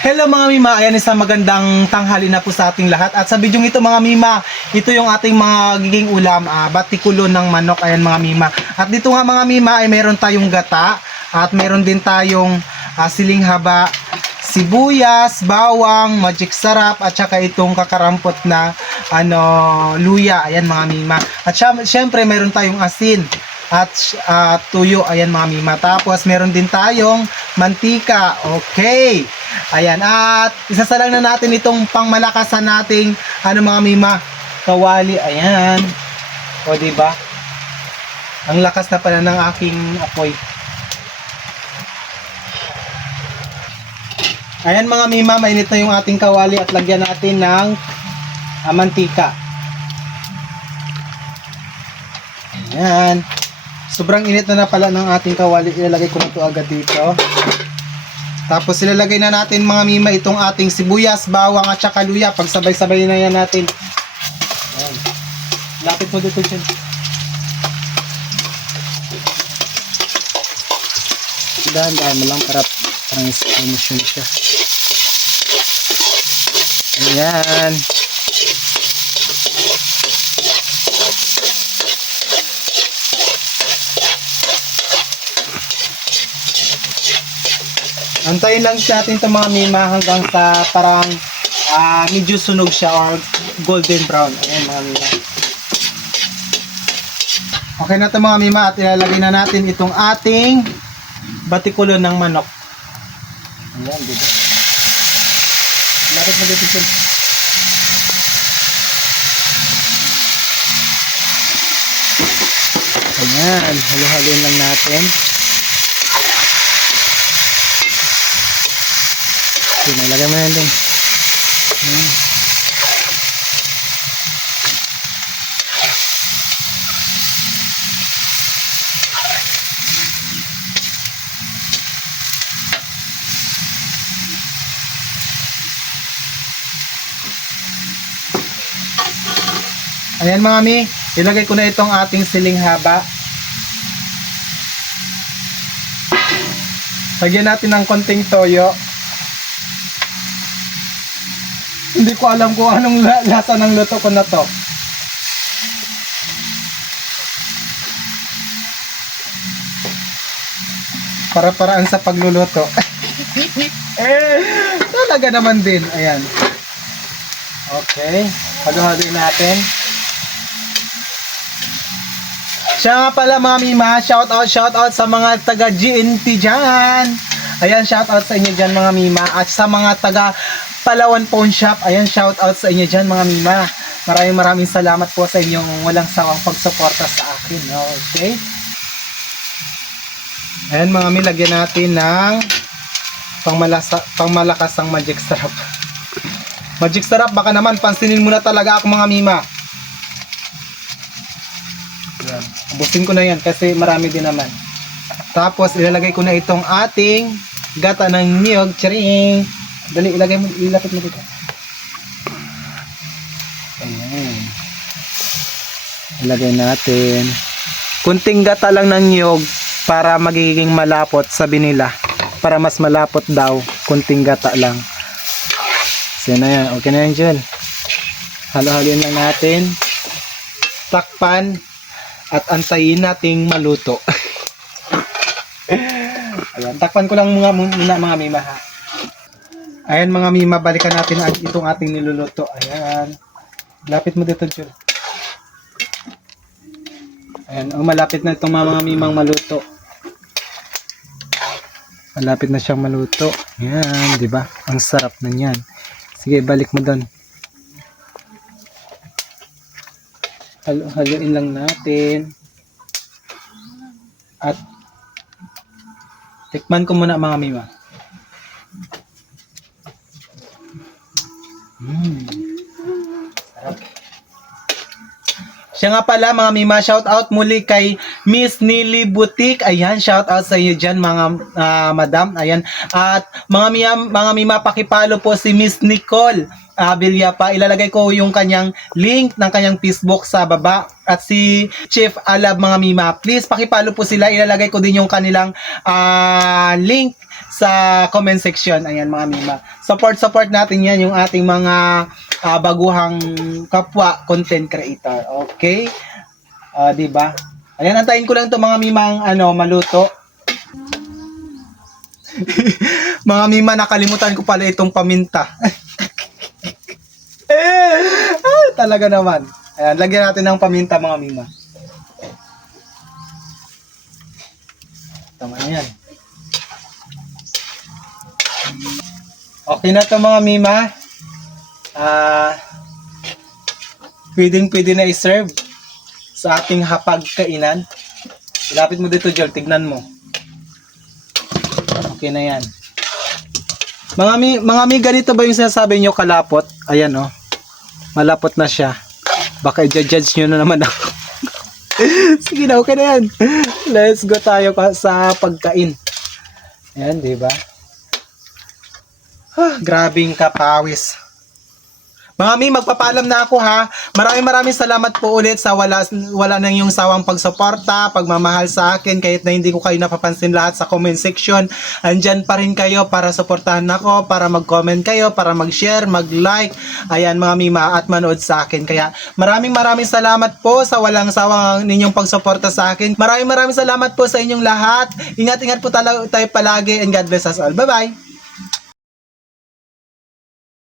Hello mga Mima, ayan isang magandang tanghali na po sa ating lahat. At sa bidyong ito mga Mima, ito yung ating mga giging ulam, ah, batikulo ng manok, ayan mga Mima. At dito nga mga Mima ay meron tayong gata. At meron din tayong ah, siling haba, sibuyas, bawang, magic sarap at saka itong kakarampot na ano luya, ayan mga Mima. At syem- syempre meron tayong asin at ah, tuyo. Ayan mga mima. Tapos meron din tayong mantika. Okay ayan at isasalang na natin itong pangmalakasan nating ano mga mima kawali. Ayan. O di ba ang lakas na pala ng aking apoy. Ayan mga mima mainit na yung ating kawali at lagyan natin ng ah, mantika. Ayan. Sobrang init na na pala ng ating kawali. Ilalagay ko na to agad dito. Tapos ilalagay na natin mga mima itong ating sibuyas, bawang at saka luya. Pagsabay-sabay na yan natin. Ayan. Lapit mo dito dyan. Dahan-dahan mo lang para parang slow motion siya. Ayan. Antayin lang natin itong mga mima hanggang sa parang ah, medyo sunog siya or golden brown. Ayan mga mima. Okay na ito mga mima at ilalagay na natin itong ating batikulo ng manok. Ayan, diba? Lapit mo dito dyan. Ayan, halo-haloin lang natin. Okay, nalagay mo na yan dun. Ayan. Ayan mga mi, ilagay ko na itong ating siling haba. Lagyan natin ng konting toyo. Hindi ko alam kung anong la- lasa ng luto ko na to. Para-paraan sa pagluluto. eh, talaga naman din. Ayan. Okay. Halo-haloin natin. Siya nga pala mga mima, shout out, shout out sa mga taga GNT dyan. Ayan, shout out sa inyo dyan mga mima. At sa mga taga Palawan Pawn Shop, ayan, shout out sa inyo dyan mga mima. Maraming maraming salamat po sa inyong walang sawang pagsuporta sa akin. Okay? Ayan mga mi, lagyan natin ng pangmalasa, pangmalakasang magic syrup. magic syrup, baka naman pansinin mo na talaga ako mga mima. Yan. Ubusin ko na yan kasi marami din naman. Tapos ilalagay ko na itong ating gata ng niyog. Charing! Dali, ilagay mo, ilapit mo dito. Ayan. Ilagay natin. Kunting gata lang ng niyog para magiging malapot sabi nila. Para mas malapot daw, kunting gata lang. So na yan, okay na yan Jel. Halo-haloin lang natin. Takpan at antayin nating maluto. Ayan, takpan ko lang mga muna mga mima ha. Ayan mga mima, balikan natin ang itong ating niluluto. Ayan. Lapit mo dito, Jul. Ayan, oh, malapit na itong mga mimang maluto. Malapit na siyang maluto. Ayan, di ba? Ang sarap na niyan. Sige, balik mo doon. Halo, haluin lang natin. At tikman ko muna mga mima. Mm. Sarap. Siya nga pala mga mima, shout out muli kay Miss Nili Boutique. Ayan, shout out sa iyo diyan mga ah, madam. Ayan. At mga mima, mga mima pakipalo po si Miss Nicole uh, pa. Ilalagay ko yung kanyang link ng kanyang Facebook sa baba at si Chief Alab mga mima. Please pakipalo po sila. Ilalagay ko din yung kanilang ah, link sa comment section. Ayan mga mima. Support support natin yan yung ating mga ah, baguhang kapwa content creator. Okay? Ah, 'di ba? Ayan, antayin ko lang 'to mga mimang ano, maluto. mga mima, nakalimutan ko pala itong paminta. ah, talaga naman. Ayan, lagyan natin ng paminta mga mima. Tama na yan. Okay na to mga mima. Ah, pwedeng pwede na i-serve sa ating hapag kainan. Ilapit mo dito, Joel. Tignan mo. Okay na yan. Mga mi, mga mi, ganito ba yung sinasabi nyo kalapot? Ayan, oh. Malapot na siya. Baka i-judge nyo na naman ako. Sige na, okay na yan. Let's go tayo sa pagkain. Ayan, di ba? Ah, grabing kapawis. Mga mi, magpapaalam na ako ha. Maraming maraming salamat po ulit sa wala, wala nang yung sawang pagsuporta, pagmamahal sa akin, kahit na hindi ko kayo napapansin lahat sa comment section. Andyan pa rin kayo para suportahan ako, para mag-comment kayo, para mag-share, mag-like. Ayan mga mima at manood sa akin. Kaya maraming maraming salamat po sa walang sawang ninyong pagsuporta sa akin. Maraming maraming salamat po sa inyong lahat. Ingat-ingat po tayo palagi and God bless us all. Bye-bye!